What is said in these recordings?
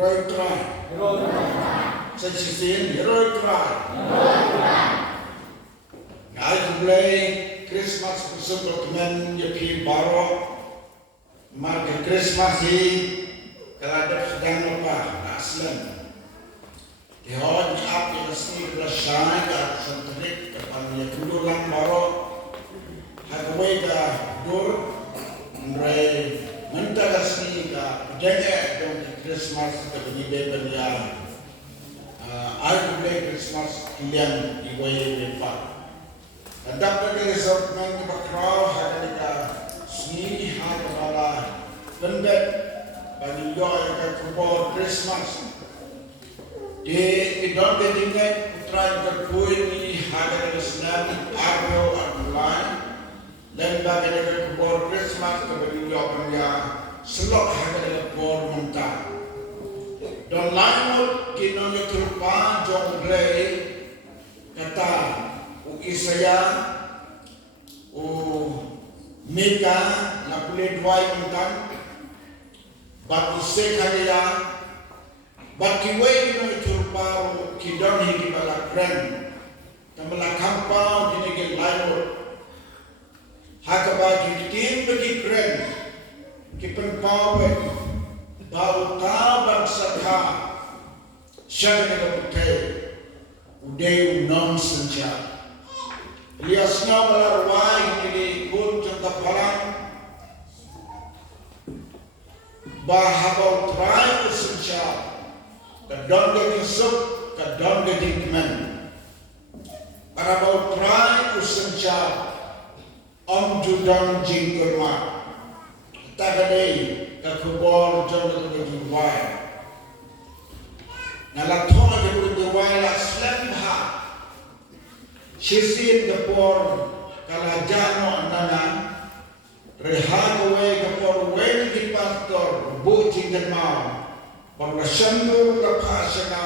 Roy try. Seksisin Roy try. Ngai kumlay Christmas kusuk dokumen yapi baro marga Christmas hi kaladap sedang lupa aslan. Dihon up yang sini bersyai ke sentrik kepada dulu lang baro hagway ka dur mray mentara sini ka jaga dong Christmas ke benibe ya I play Christmas kalian iway lepa. Dapat resort ng bakraw hadalika sini hadala lembet bagi yoy ka kubor Christmas. Di idon ketingkat putra berkuih ni hadalika senam agro online dan bagi kubor Christmas bagi yoy punya selok hadalika kubor mentah. Dan lainut kinonyo trupa jong play kata Isaya o Mika na pulid way untan bat usekaya bat kiway no turpa kidon higi balakren kamala kampau dinigil lainut hakaba kitin bagi kren kipenpawe bau tabang sakha syagana putay uday unom senja liasnya melarwai ini pun contoh parang bahabau try usenja kadang gading suk kadang gading kemen para bau try usenja om judang jingkurma tagadei kakubor contoh gading wai nalatona gading wai la slemha Sisin kapor kalajano anana rehagawe kapor wen di pastor buci dermau panglasandur lapasana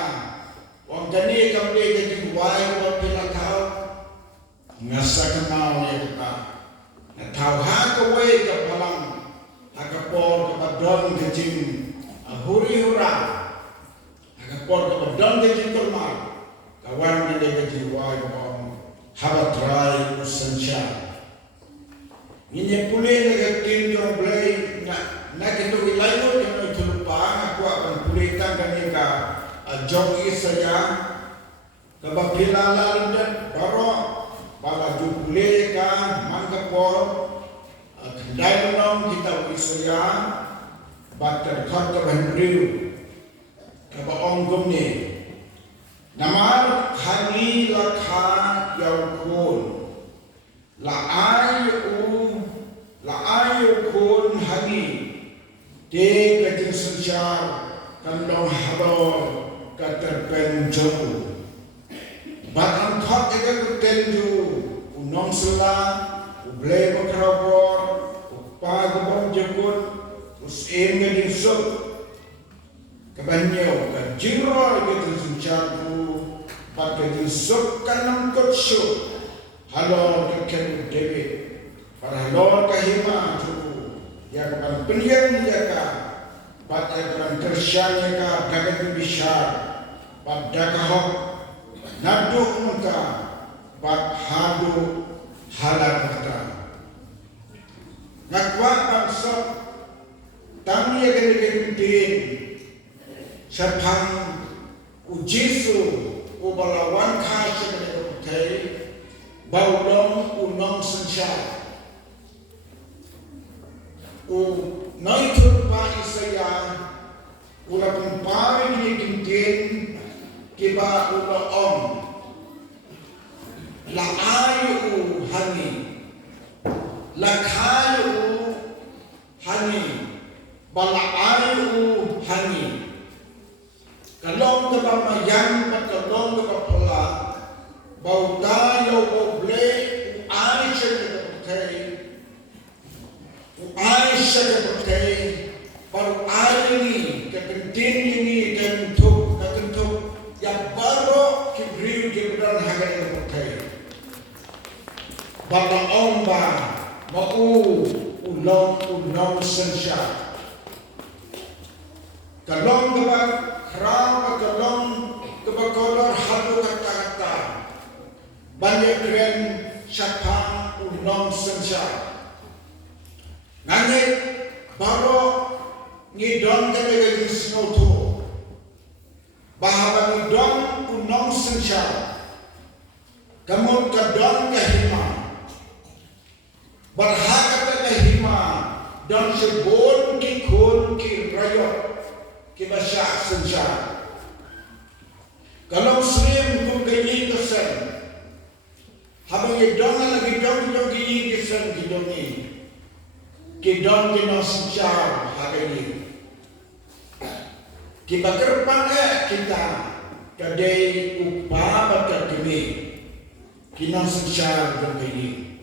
wang gani kamle gani wai wa pinatau ngasa kenal ya kita natau hagawe kapalang hagapor kapadon gajing ahuri hura hagapor kapadon gajing kurma kawan gani gajing wai habat rai usansya ini pulih negatif yang boleh nak kita wilayah yang terlupa aku akan pulihkan mereka jauh saja kebapila dan baru pada pulihkan mangkapor kendai menong kita wisaya bater kata henriu kebaong gumni namar hani lakha yang kun la ayu kun hani de katin suncar kandong hado katerpenjau batang thot ega kutenju unong sela uble makrabor upagabon jekut usim gading suk kabanyo kajiro katin suncar pakai disuk kanam kutsu halo keken David para halo kahima tu ya kapan pendiam ya ka pakai kapan tersyanya ka dagat bishar pada kahok nadu muka pat hadu halak kata nakwa bangsa tami akan dikentin sepang ujisu ubalawan khas sebagai putih baudong unong sensya naitur pa isaya ula kumpari ni kintin kiba ula om la ayu hani la khayu hani bala ayu hani kalong ke pamayan kalong ke papola bau tayo bau ble Aisyah ke putih Aisyah ke putih baru ini kepenting ini kentuk yang baru kibriu kibran hagan ke putih bala omba mau ulong sensya Kalong kebak kerang kalong kebak kolor halu kata-kata. Banyak keren syapa unong sensya. Nangit baru ngidon kata gajin snoto. Bahwa ngidon unong sensya. Kamu kadon kahima. Berhak kahima dan sebon ki kun ki rayot. Kibasya sensya. Kalau Muslim ku gayi kesan, habang idong lagi dong gayi kesan kidongi, kidong kino sensya hagayi. Kibakerpan kita kadai upah bakat kini, kino sensya gayi.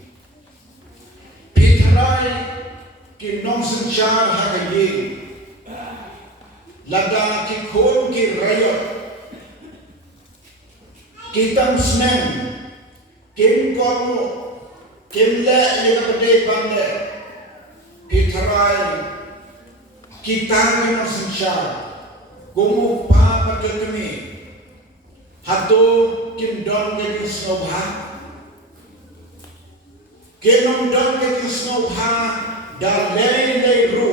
Pitrai kino sensya hagayi. Lada ki khôn ki rayot ki tam snem kim kon kim le ye kapde bande ki tharai ki tang no sinsha gomu pa pakatmi hatu kim don ke snobha kenom don ke snobha da le ru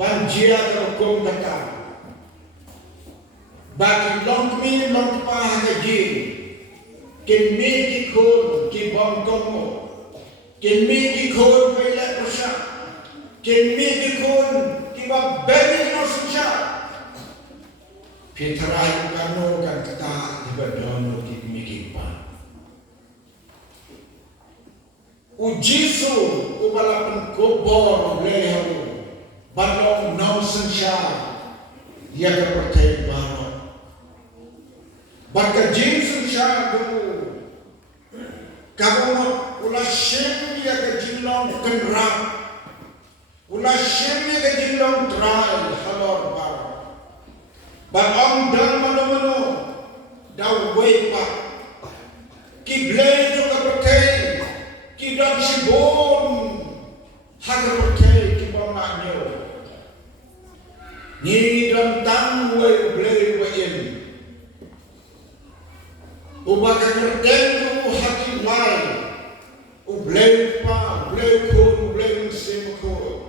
banjia terhukum kata bagi longmi longpa haji kimi kikun kibong komo kimi kikun pila persa kimi kikun kiba beri nosusha pitrai kanu kan kata dibadono kimi kipa ujisu ubalapan kubor leharu balong nau sensya dia kepercayaan bahawa baka jin sensya dulu kamu ulah shem dia kejilong kenrak ulah shem dia kejilong trai halor bar bagong dan mano daw wepa kiblay jo kepercayaan kidang sibon hagerpercayaan kibang nanyo ni dan tang we blay we in ubaka kerten ku haki lai u blay pa blay ko blay sim ko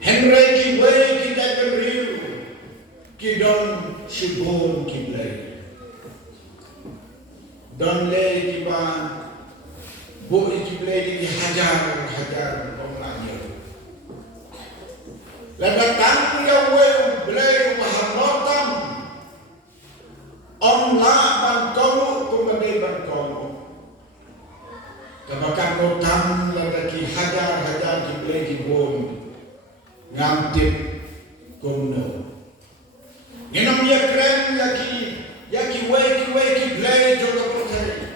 henry ki we ki dagan riu ki don shibon ki blay don le ki ba bo ki blay ki hajar pemlanjut lada tang ya we blay mahalotam onla bangkolu kumade bangkolu kabakan notam lada ki hajar ki blay ki bom ngamtip kumno nginam ya kren ya ki we ki blay jo kapotai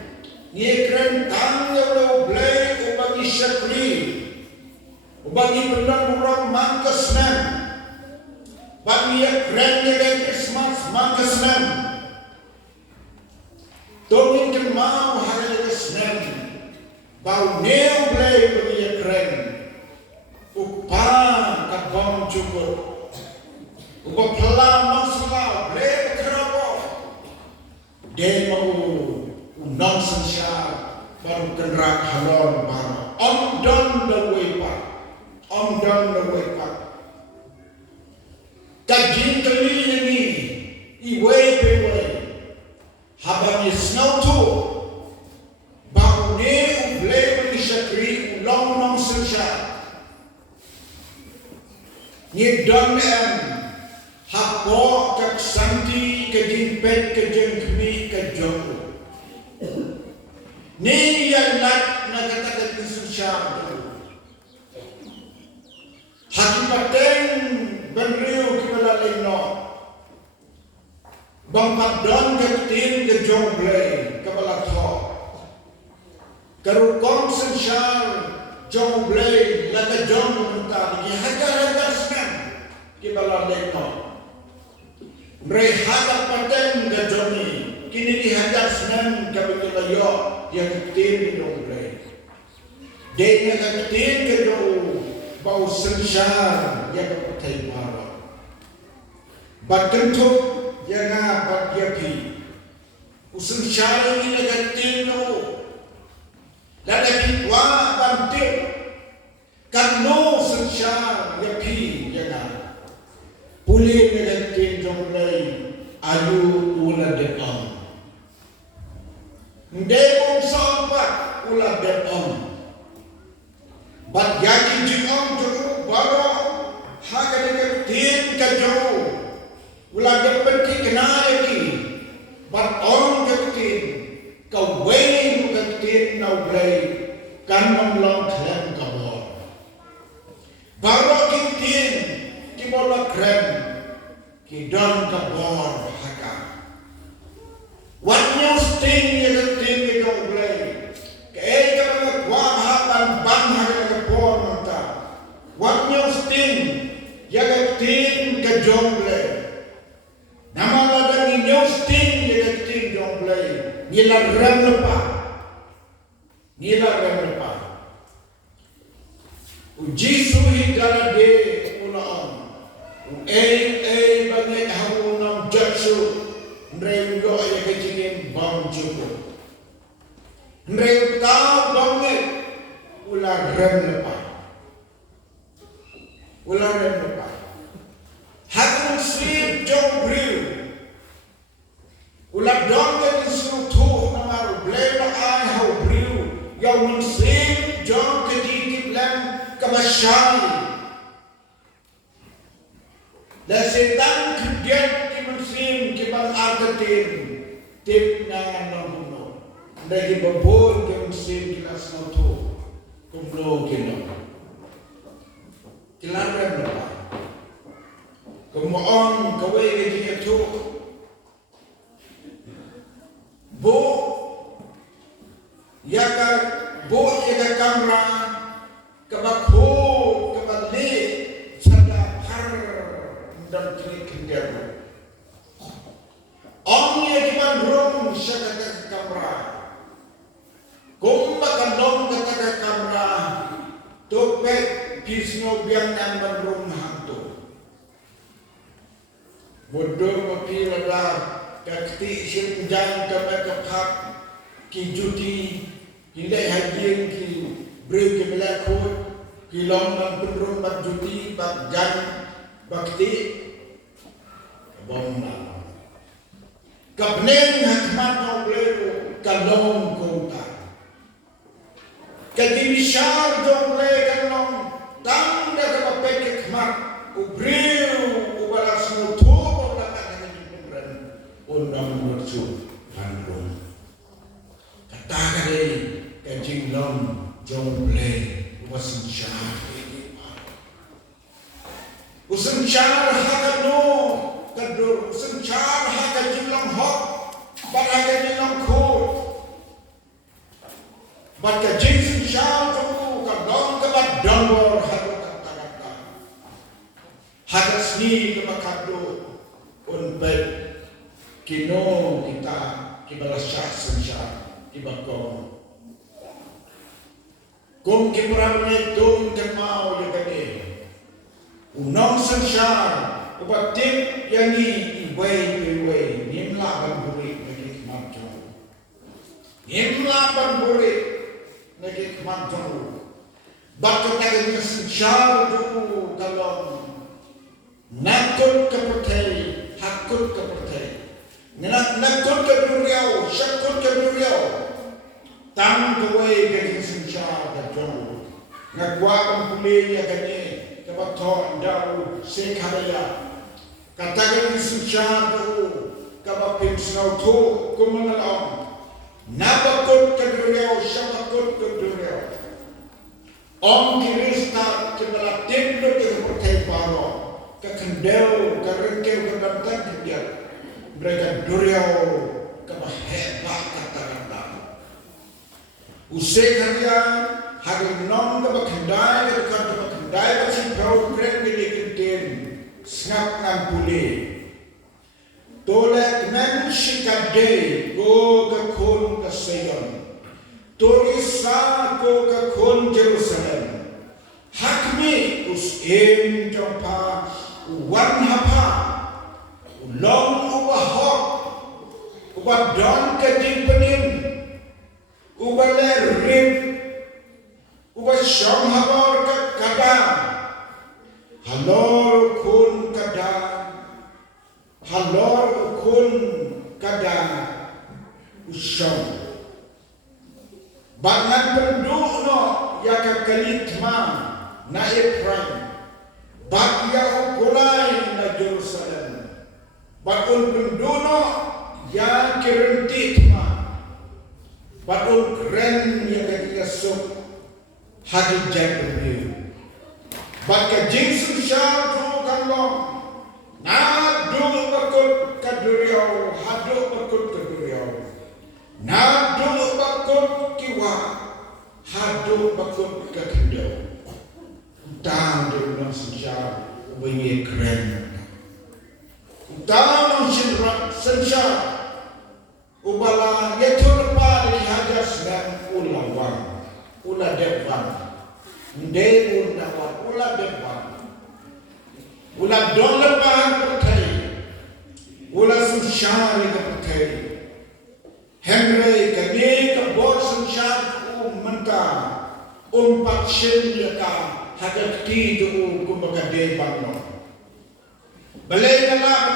ni kren tang ya we blay ubagi syakri ubagi benar-benar mangkesnan bagi keren dengan Christmas mangkesnan tongin ke mau hari kesnan bau neu blay bagi keren upah kabong cukup upah pelah masalah blay kerabo demo undang sensya baru kenrak halor baru om don the way back om don the way back kajin kali ini iwe pewe habang isnaw to bau ne uble bagi syakri ulang nong sensya ni don hapo kak santi kajin pet kajin kmi kajong ni yang nak katakan sensya hakipaten benriu kibala lino bangpadon ketin ke jongblay kibala tho karukong sensyal jongblay laga jong mentah ki hajar semen kibala lino mereka paten ke jongi kini dihajar semen kabila yo yang ketin jongblay dek ketin ke jong bau sensar yang berpercaya bahawa Bat kentuk yang bat yapi. Usun syari ni negatino. Lada pitwa bantik. Kano usun syari yapi yang pulih negatin jomlai ayu ulah depan. Ndemong sampat ulah depan. Bat yakin jengong jengong baru hak negatin kajau. Ulah depan ki kenai ki. Bat orang negatin kau wei negatin nau blai kan memlong klan kabor. Baru kitin ki bola kren ki don kabor haka. What new sting negatin ki kau blai. Kaya ka kuam hapan ban haka kabor manta. What new sting negatin ka jomble. Nama ladang ni new sting negatin jomble. Nila rem lepas. Nila rem lepas. Uji suhi dalam de ulang. Banyak hamunam jaksu. Nrego ayah kecilin bang cukup. Nrego tahu banget. Ular rem lepas. Ular rem lepas. Hakun sweep jom briu. Ular dongeng suruh tuh namaru. Blema ai hau briu. Yang mensweep jom kejitip lem. Kebasyari. Dan setan kegiat di musim kebang argatin. Tip nangan nombor. Dari babon ke musim kilas noto. Kumlo kino. Kilaran berapa? Kemohon kawe kejinya tu. Bo. Yaka. Bo yaka kamera. Kabakho, kabali, sada har dan kini kendiara. Orang yang kiman rom syakata kamera. Kumba kandong kata kamera. Topek pisno biang namban rom hantu. Bodoh mapilada kakti shin jan kama kapak ki juti hindai hadirin ki beri ke belakang, kilom dan penurun bat juti, bat jan, bakti, bomba. Kapnen hakmat jomble kalong kota. Kadibishar jomble kalong tanda kapapek hakmat ubriu ubalas mutu ubalas hajibran undang bersu handung. Katakan kajing long jomble wasin syar. Usin syar hakano kadur usin syar hakajilang hok baragajilang khur. Baka jinsin syar tu kadong kabat dambor hakat kata. Hakat sni kabakado unbet kino kita kibalas syar syar kibakong. Kung kipuramne tung kemau ya kami. Unong sansyar ubatim yani iway nimlaban burik nagik mamjong. Nimlaban burik nagik mamjong. Bakit tayo sansyar du kalong nakot kapatay hakot kapatay. Nakot kaduryaw syakot kaduryaw. Tang kaway kajing sansyar kadong. Nagwakang puliya kanya kabaton daw sekhalaya. Katagan sansyar daw kabapin sinaw to kumangalong. Nabakot kaduryaw syabakot kaduryaw. Om kirista kibalatin lo kipatay paro. Kakandaw karengkew kadamtan kibiyat. Mereka duryaw kabahebak katakan. Usai kerja hari non kebakandai masih proud friend di kentin snap ngan puli. Tolak men shikade go ke kon ke Sion. Torisa go ke kon Jerusalem. Hakmi us em jompa wan hapa long ubah hok, ubah don kejimpanin, ubah lerip, ubah syam habor ke kadang, halor kun kadang, halor kun kadang, usyam. Bangan penduk no ya kalitma na Efraim, bak ya ukulai na Jerusalem, bakun penduk no ya kerentitma, bakun keren ya kakiyasuk hadi jagri, bak kajingsun syadu kalong, nadu bakut kaduriau, hadu bakut kaduriau, nadu bakut kiwa, hadu bakut kakendau. Utang di dalam sensyar ubahnya keren. Utang sensyar ubahlah yetur pada hajas dan ulawang, ulah depan, mendek ulawang, ulah depan, ulah don lepas pertai, ulah sensyar pertai. Henry kami kebor sensyar mentah umpat syarikat. Hadat tidu kumbaga debang no. Balay na lang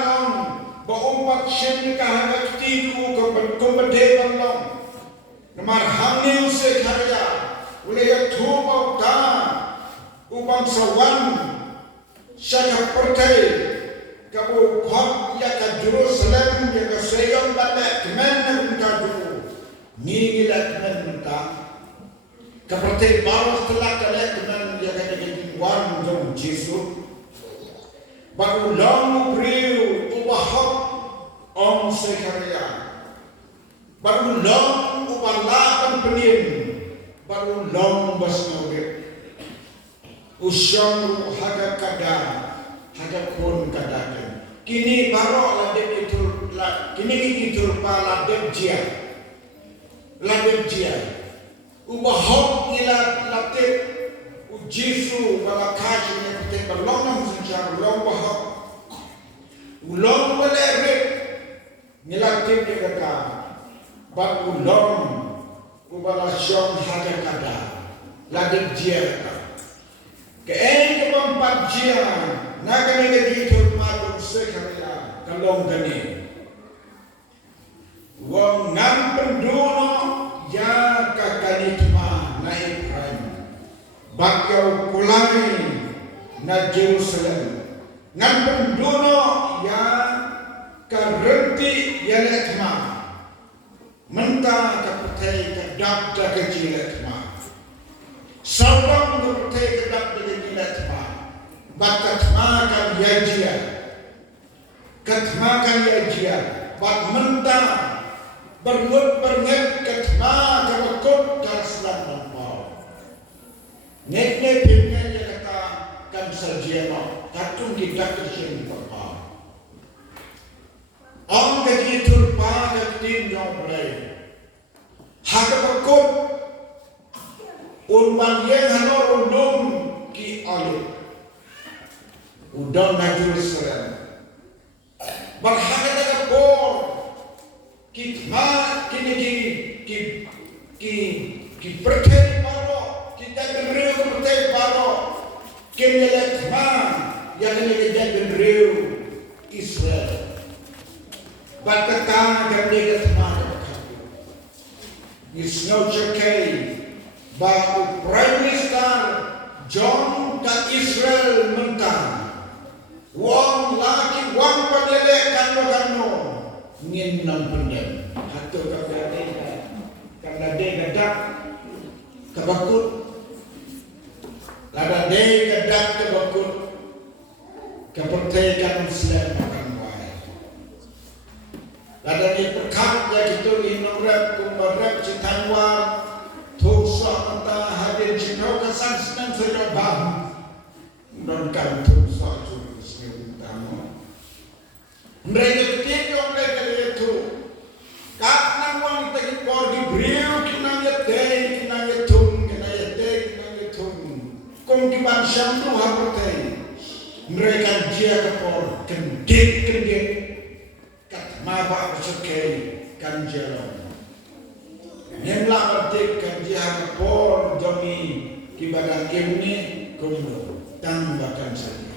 baumpat siyempre ka hadat tidu kumbaga debang no. Namarhangin sa karya, ulay tubaw ka upang sawan siya kaportay kabukot ya ka Jerusalem ya ka sayon batek men na kumkado ningilat men ka kaportay bawas telak kalek men ya kadang wan jong Jesu baru long priu ubahok om sekarya baru long ubalakan penin baru long basnoge usyam haga kada haga kon kadakan kini baro ladek itu kini itu pala debjia ubahok ila ladek Jesu wala kaji ne kute balong na musinja ulong bahok ulong wala rik nilatim de kata bak ulong ubala syom haga kada ladek jia ke en ke bampat jia naga ne gitu madum sekaya kalong gani wong ngam penduno ya kakanitma na Efraim bagyau kulai na Jerusalem ngan penduno ya karenti ya letma mentah kapetai kedap da kejiletma sabang kapetai kedap da kejiletma batatma kan yajia katma kan yajia bat mentah berlut bernget katma kabakut karaslan nek pimnya dia kata kan sarjana tatung kita kerjaan papa om gaji turpa gaji nyong play haga pakut urban yang hanor undum ki alif udang na Jerusalem berhaga daga por kitma ki perkari paro kita beriu pertai paro kemelet ma yang kita beriu Israel berkata kemelet ma is no chekai bahawa Prime Minister John ka Israel mentang wang laki wang penelek kano nginam pendem hatu karena dia gadak kabakut lada day kadak kabakut kapertekan Islam makan wae lada ni perkat ya gitu inorep kumbarep citanwa tusa mata hadir cino kesan senang saya bang non kan tusa jurus utama mereka tiap mereka itu karena wang tadi korgi beriu kinanya day kinanya tung kinanya day kinanya tung kong di bangsa tu hapotai mereka dia kepor kendit cukai kan jalan. Nyemla bertik kan jihad por jomi kibadan ini kumno tambakan saja.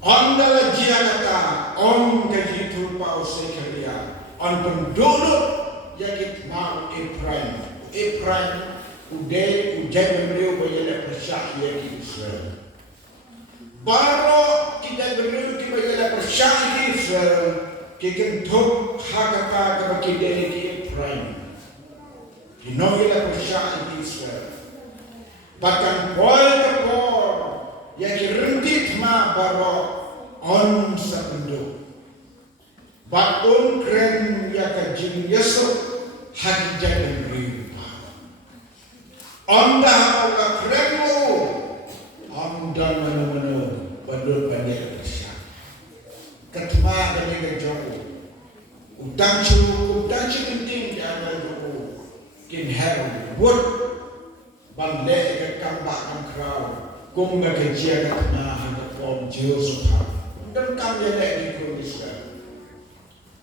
On dalam jihadata on kaji tulpa usikaria on penduduk yakit mau Ibrahim uday ujian beliau bayar persyah yakit Israel. Baru kita beliau bayar persyah yakit Israel kita tuh hakata kepada kita Ibrahim. Hinoila persyah yakit Israel. Bahkan boy kepor yang rentit ma baru on sependuk. Bakun keren yang kajin Yesus hati jadi riba. Onda Allah keren lo, onda mana badul banyak besar. Ketma kami kejoku, utang penting jangan joku. Kin heru buat balik ke kambak kau. Kung nagkajia ka na hanggang pom Diyos at hanggang. Dan kami na ikondisya.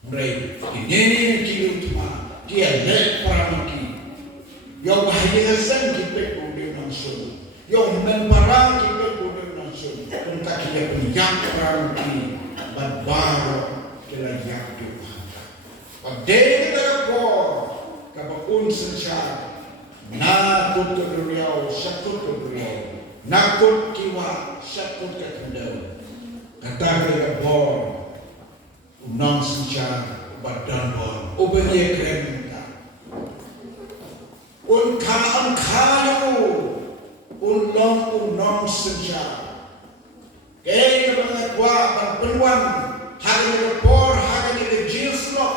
Mray, kinini kilutma, kia let paramaki. Yung hayasan kipit ulit ng sun. Yung memparang kipit ulit ng sun. Kung kakiya kung yang paramaki, badbaro kila yang duhanga. Pagdede ka po, kapakunsan siya, nakot ka duriyaw, sakot ka duriyaw. Nakut kiwa sakut ketendau kata dia bor unang senja badan bor ubahnya kerenta kayu unang senja kaya banget gua penuan hari ni bor hari ni jislo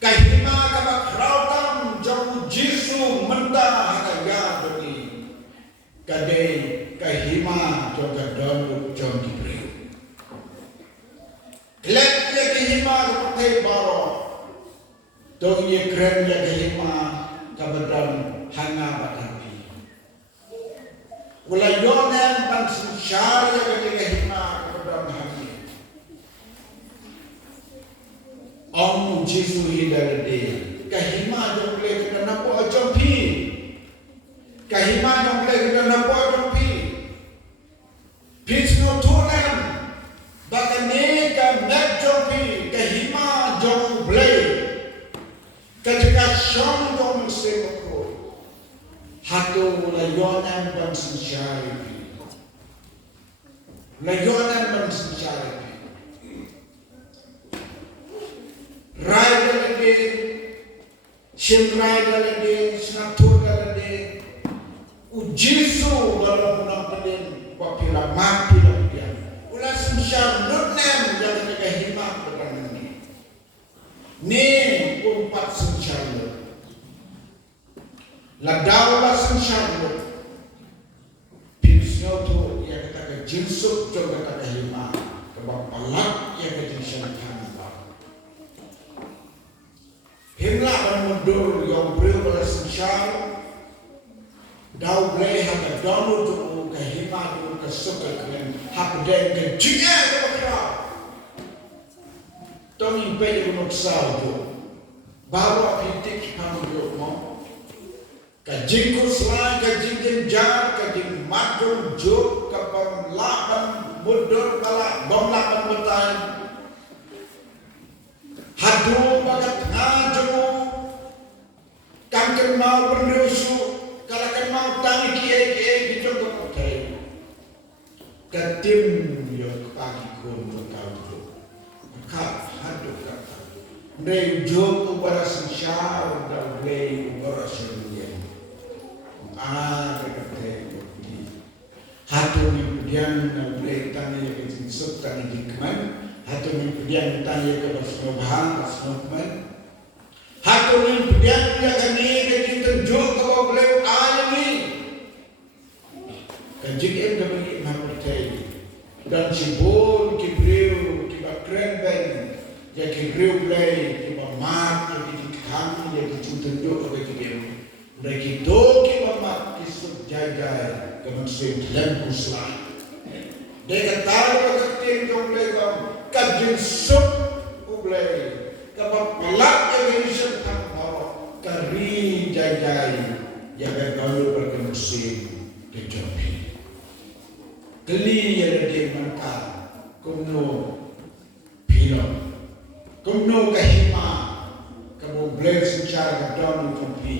kahima kabak rautam jauh jisu mentah hakaya bagi kadai kahima joga dalu jom diberi. Kelak kahima kepakai baro. Dong ye keren kahima kabadan hanga batapi. Ulai yonen bangsa syari kahima kabadan hangi. Om Jesu hidalade kahima jom boleh kena nampak jompi. Kahima yang boleh kita nampak jompi. Pisno tunan. Bahkan mereka nak jompi. Kahima jom boleh. Ketika syam jom semukul. Hatu layonan bangsa syarifi. Layonan bangsa syarifi. Rai dalade. Shimrai dalade. Snatur dalade. Ujisu dalam unang pedin wapila mati lagi dia. Ulah semsyar nutnem yang mereka himak dengan ini. Ni umpat semsyar nut. Ladaulah semsyar nut. Pinsnya tu yang kita ke jinsuk juga kita ke himak. Kebab palak yang ke jinsyar tanpa. Himlah dan mundur yang beri pada semsyar. Dau boleh hanya download tu kahima tu kesuka kalian hapden ke jia ke bakra. Tony pede menuksa tu bawa pitik hamil mo. Kajingku selain kajingin jar kajing madun juk kapam lapan mudur balak bom lapan betai. Hadu bagat ngaju kanker mau bernusu. Kalau kan mau tangi kiai kita berpakai, ketim yang pagi kun berkau, kap haduk kata, dari jom ubara sensyar dan dari ubara seruyan, kata ini, hatu ni kemudian dari tanya yang jinsuk tanya jikman, hatu ni kemudian tanya ke basnobahan, hatu ni kemudian dia kini jadi tunjuk kalau beliau ayam ni. Kanjik em dah bagi percaya dan cibul kibriu kibakren ben ya kibriu play kibamat ya kikam ya kitunjuk ke kibem dari itu kibamat kisut jagai kemensim dalam uslah dia kata ketim jom lekam kajin sup ya bergaul berkemusim kejopi. Keli yang dia mangkal kumno pino, kumno kahima, kamu blend secara kedon kumpi,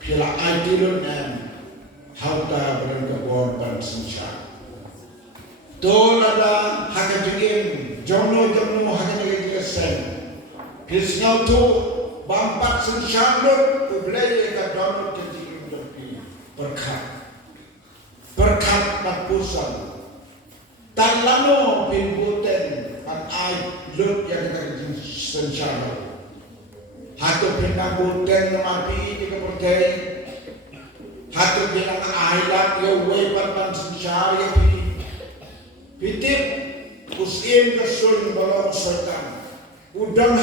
pila aitirun dan hauta berkebun ban secara. Tol ada hakajengin, jono hakajengin sen. Kisnau tu bampat sencandut ublay ka donut kejikim dopi berkat mapusan tan lano pinbuten an ai lut yang ka sencandut hatu pinabuten mapi di kepercayai hatu pinang ailat yo we pan sencandut ya pitip usin kesun balong setan udang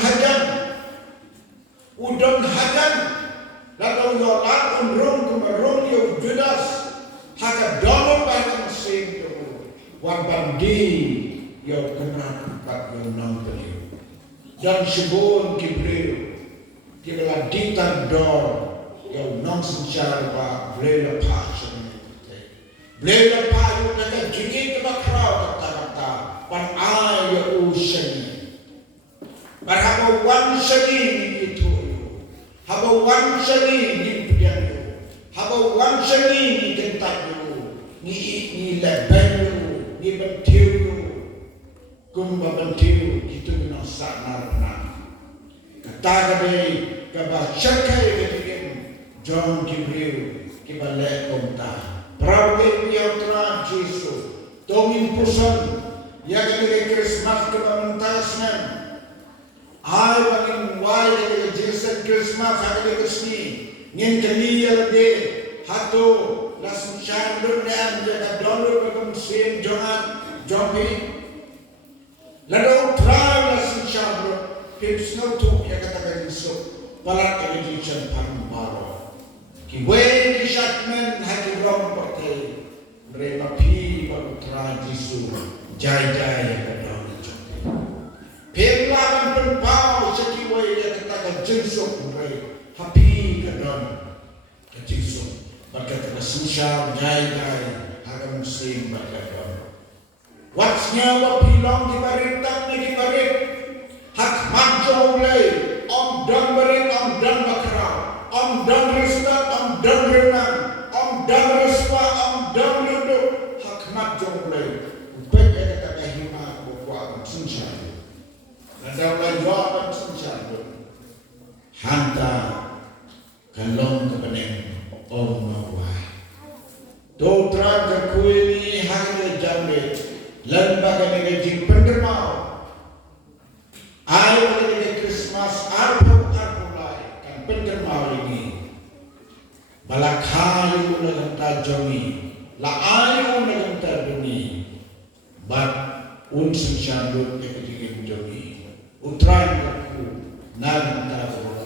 hajan lalu yolat unrung kemerung yo judas haka dono banyak mesin yo wan bandi yo kenal empat yo nang beliau dan sebun kibriu kibla ditan dor yo nang sencari ba blela passion blela pa yo kata jigit kemakra kata pan ay yo usen Berhaba wan seni itu, haba wan seni di pujian itu, haba wan seni di kentak itu, ni leban itu, ni bentiu itu, kumba bentiu itu minasa narna. Kata kami kebacakai ketingin John Kibriu kibale komta. Prawe piautra Yesus, tongin pusan, ya kami Christmas kebantasnya. Ay bangin wai de Jesus Christmas hagale kusni ngin kali yalde hato lasun chandun ne am jaga dolur bagam sem jongat jompi lado try lasun chandun pips no to ya kata bagi so palat edition pambaro ki way ki shatmen haki rom porte mereka pi bagu try jisu jai ya kata Pelawan penpau sekiwai dia katakan jinsuk mereka happy kedon jinsuk berkata susah jai harga muslim berkata what's nyawa pilong di baritan di barit hak manco mulai om dan barit om dan bakra om dan ristat om dan renang om dan respa om dan duduk hak manco mulai upaya kata hima buat susah Ada jawapan sencandun hantar kalong kepeneng omawai. Dotra terkui ni hanya jambe lembaga negeri pendermau. Ayo negeri Christmas arpulai kan pendermau ini. Balakhayu nagantar jomi, la ayu nagantar duni. Bat un sencandun negeri jomi. Utrai aku nan tahu